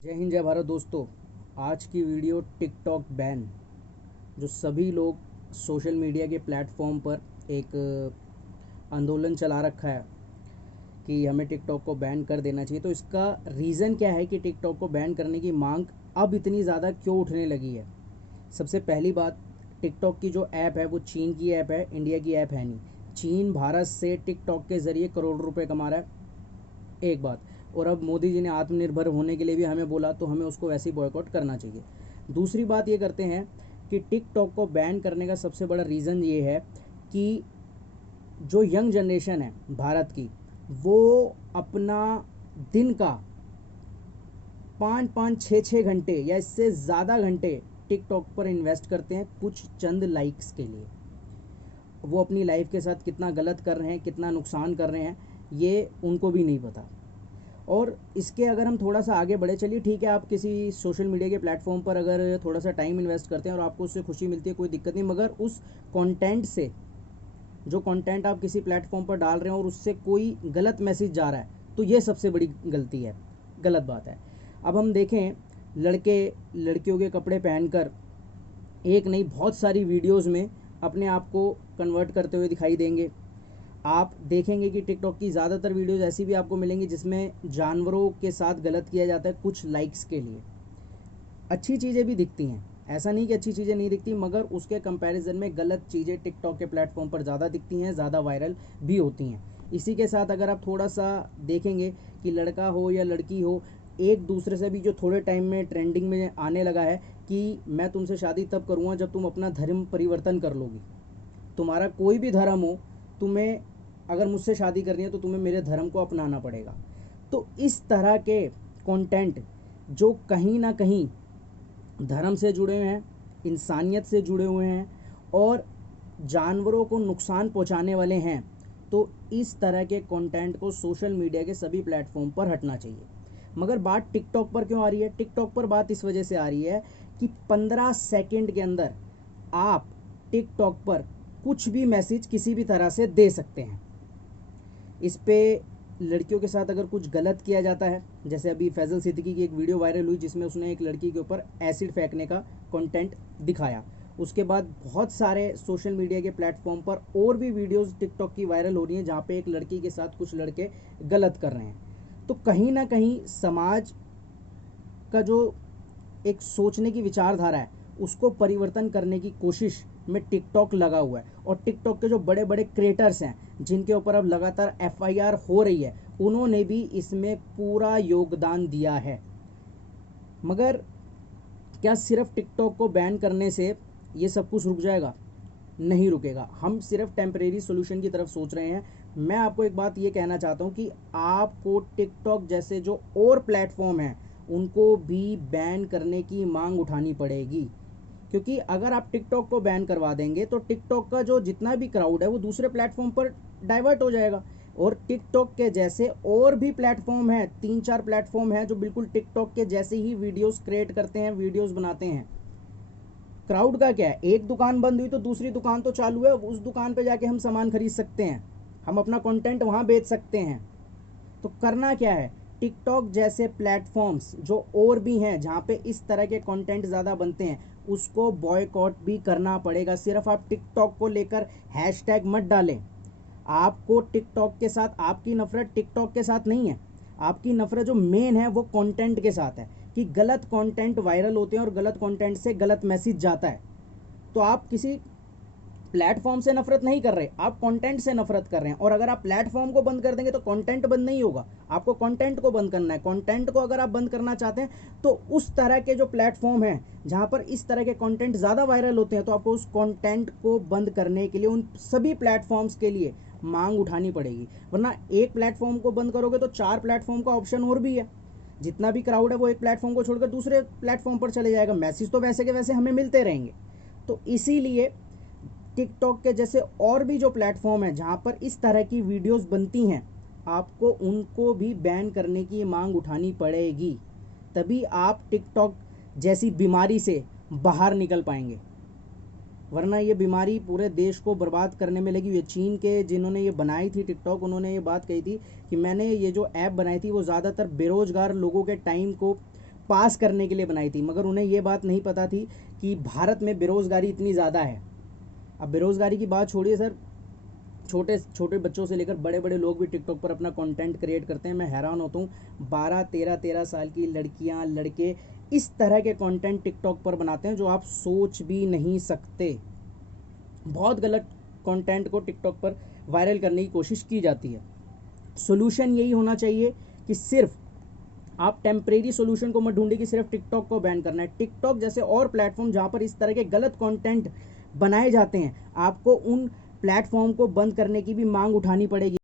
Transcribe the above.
जय हिंद जय भारत दोस्तों। आज की वीडियो टिकटॉक बैन, जो सभी लोग सोशल मीडिया के प्लेटफॉर्म पर एक आंदोलन चला रखा है कि हमें टिकटॉक को बैन कर देना चाहिए। तो इसका रीज़न क्या है कि टिकटॉक को बैन करने की मांग अब इतनी ज़्यादा क्यों उठने लगी है। सबसे पहली बात, टिकटॉक की जो ऐप है वो चीन की ऐप है, इंडिया की ऐप है नहीं। चीन भारत से टिकटॉक के ज़रिए करोड़ों रुपए कमा रहा है, एक बात। और अब मोदी जी ने आत्मनिर्भर होने के लिए भी हमें बोला, तो हमें उसको वैसे ही बॉयकॉट करना चाहिए। दूसरी बात ये करते हैं कि टिकटॉक को बैन करने का सबसे बड़ा रीज़न ये है कि जो यंग जनरेशन है भारत की, वो अपना दिन का 5-5, 6-6 घंटे या इससे ज़्यादा घंटे टिकटॉक पर इन्वेस्ट करते हैं कुछ चंद लाइक्स के लिए। वो अपनी लाइफ के साथ कितना गलत कर रहे हैं, कितना नुकसान कर रहे हैं, ये उनको भी नहीं पता। और इसके अगर हम थोड़ा सा आगे बढ़े, चलिए ठीक है, आप किसी सोशल मीडिया के प्लेटफॉर्म पर अगर थोड़ा सा टाइम इन्वेस्ट करते हैं और आपको उससे खुशी मिलती है, कोई दिक्कत नहीं। मगर उस कंटेंट से, जो कंटेंट आप किसी प्लेटफॉर्म पर डाल रहे हैं और उससे कोई गलत मैसेज जा रहा है, तो ये सबसे बड़ी गलती है, गलत बात है। अब हम देखें, लड़के लड़कियों के कपड़े पहनकर एक नहीं बहुत सारी वीडियोस में अपने आप को कन्वर्ट करते हुए दिखाई देंगे। आप देखेंगे कि टिकटॉक की ज़्यादातर वीडियोस ऐसी भी आपको मिलेंगी जिसमें जानवरों के साथ गलत किया जाता है कुछ लाइक्स के लिए। अच्छी चीज़ें भी दिखती हैं, ऐसा नहीं कि अच्छी चीज़ें नहीं दिखती, मगर उसके कंपैरिजन में गलत चीज़ें टिकटॉक के प्लेटफॉर्म पर ज़्यादा दिखती हैं, ज़्यादा वायरल भी होती हैं। इसी के साथ अगर आप थोड़ा सा देखेंगे कि लड़का हो या लड़की हो, एक दूसरे से भी जो थोड़े टाइम में ट्रेंडिंग में आने लगा है कि मैं तुमसे शादी तब करूँगा जब तुम अपना धर्म परिवर्तन कर लोगी। तुम्हारा कोई भी धर्म हो, तुम्हें अगर मुझसे शादी करनी है तो तुम्हें मेरे धर्म को अपनाना पड़ेगा। तो इस तरह के कंटेंट जो कहीं ना कहीं धर्म से जुड़े हुए हैं, इंसानियत से जुड़े हुए हैं और जानवरों को नुकसान पहुंचाने वाले हैं, तो इस तरह के कंटेंट को सोशल मीडिया के सभी प्लेटफॉर्म पर हटना चाहिए। मगर बात टिकटॉक पर क्यों आ रही है? टिकटॉक पर बात इस वजह से आ रही है कि 15 सेकंड के अंदर आप टिकटॉक पर कुछ भी मैसेज किसी भी तरह से दे सकते हैं। इस पे लड़कियों के साथ अगर कुछ गलत किया जाता है, जैसे अभी फैजल सिद्दीकी की एक वीडियो वायरल हुई जिसमें उसने एक लड़की के ऊपर एसिड फेंकने का कंटेंट दिखाया। उसके बाद बहुत सारे सोशल मीडिया के प्लेटफॉर्म पर और भी वीडियोस टिकटॉक की वायरल हो रही हैं जहाँ पे एक लड़की के साथ कुछ लड़के गलत कर रहे हैं। तो कहीं ना कहीं समाज का जो एक सोचने की विचारधारा है उसको परिवर्तन करने की कोशिश में टिकटॉक लगा हुआ है। और टिकटॉक के जो बड़े बड़े क्रिएटर्स हैं जिनके ऊपर अब लगातार एफआईआर हो रही है, उन्होंने भी इसमें पूरा योगदान दिया है। मगर क्या सिर्फ टिकटॉक को बैन करने से ये सब कुछ रुक जाएगा? नहीं रुकेगा। हम सिर्फ टेम्परेरी सोल्यूशन की तरफ सोच रहे हैं। मैं आपको एक बात ये कहना चाहता हूँ कि आपको टिकटॉक जैसे जो और प्लेटफॉर्म हैं उनको भी बैन करने की मांग उठानी पड़ेगी, क्योंकि अगर आप टिकटॉक को बैन करवा देंगे तो टिकटॉक का जो जितना भी क्राउड है वो दूसरे प्लेटफॉर्म पर डाइवर्ट हो जाएगा। और टिकटॉक के जैसे और भी प्लेटफॉर्म हैं, 3-4 प्लेटफॉर्म हैं जो बिल्कुल टिकटॉक के जैसे ही वीडियोस क्रिएट करते हैं, वीडियोस बनाते हैं। क्राउड का क्या है, एक दुकान बंद हुई तो दूसरी दुकान तो चालू है, उस दुकान पे जाके हम सामान खरीद सकते हैं, हम अपना कंटेंट वहाँ बेच सकते हैं। तो करना क्या है, टिकटॉक जैसे प्लेटफॉर्म्स जो और भी हैं जहाँ पे इस तरह के कंटेंट ज़्यादा बनते हैं, उसको बॉयकॉट भी करना पड़ेगा। सिर्फ आप टिकटॉक को लेकर हैशटैग मत डालें। आपको टिकटॉक के साथ, आपकी नफ़रत टिकटॉक के साथ नहीं है, आपकी नफ़रत जो मेन है वो कंटेंट के साथ है कि गलत कंटेंट वायरल होते हैं और गलत कंटेंट से गलत मैसेज जाता है। तो आप किसी प्लेटफॉर्म से नफरत नहीं कर रहे, आप कंटेंट से नफरत कर रहे हैं। और अगर आप प्लेटफॉर्म को बंद कर देंगे तो कंटेंट बंद नहीं होगा, आपको कंटेंट को बंद करना है। कंटेंट को अगर आप बंद करना चाहते हैं तो उस तरह के जो प्लेटफॉर्म हैं जहां पर इस तरह के कंटेंट ज़्यादा वायरल होते हैं, तो आपको उस कंटेंट को बंद करने के लिए उन सभी प्लेटफॉर्म्स के लिए मांग उठानी पड़ेगी। वरना एक प्लेटफॉर्म को बंद करोगे तो 4 प्लेटफॉर्म का ऑप्शन और भी है। जितना भी क्राउड है वो एक प्लेटफॉर्म को छोड़कर दूसरे प्लेटफॉर्म पर चले जाएगा, मैसेज तो वैसे के वैसे हमें मिलते रहेंगे। तो इसीलिए टिकटॉक के जैसे और भी जो प्लेटफॉर्म है जहाँ पर इस तरह की वीडियोस बनती हैं, आपको उनको भी बैन करने की मांग उठानी पड़ेगी। तभी आप टिकटॉक जैसी बीमारी से बाहर निकल पाएंगे, वरना ये बीमारी पूरे देश को बर्बाद करने में लगी हुई है। चीन के जिन्होंने ये बनाई थी टिकटॉक, उन्होंने ये बात कही थी कि मैंने ये जो ऐप बनाई थी वो ज़्यादातर बेरोज़गार लोगों के टाइम को पास करने के लिए बनाई थी, मगर उन्हें ये बात नहीं पता थी कि भारत में बेरोज़गारी इतनी ज़्यादा है। अब बेरोज़गारी की बात छोड़िए सर, छोटे छोटे बच्चों से लेकर बड़े बड़े लोग भी टिकटॉक पर अपना कंटेंट क्रिएट करते हैं। मैं हैरान होता हूँ, 12-13 साल की लड़कियाँ लड़के इस तरह के कंटेंट टिकटॉक पर बनाते हैं जो आप सोच भी नहीं सकते। बहुत गलत कंटेंट को टिकटॉक पर वायरल करने की कोशिश की जाती है। सोल्यूशन यही होना चाहिए कि सिर्फ आप टेम्परेरी सोल्यूशन को मत ढूंढिए कि सिर्फ टिकटॉक को बैन करना है। टिकटॉक जैसे और प्लेटफॉर्म जहाँ पर इस तरह के गलत कंटेंट बनाए जाते हैं, आपको उन प्लेटफॉर्म को बंद करने की भी मांग उठानी पड़ेगी।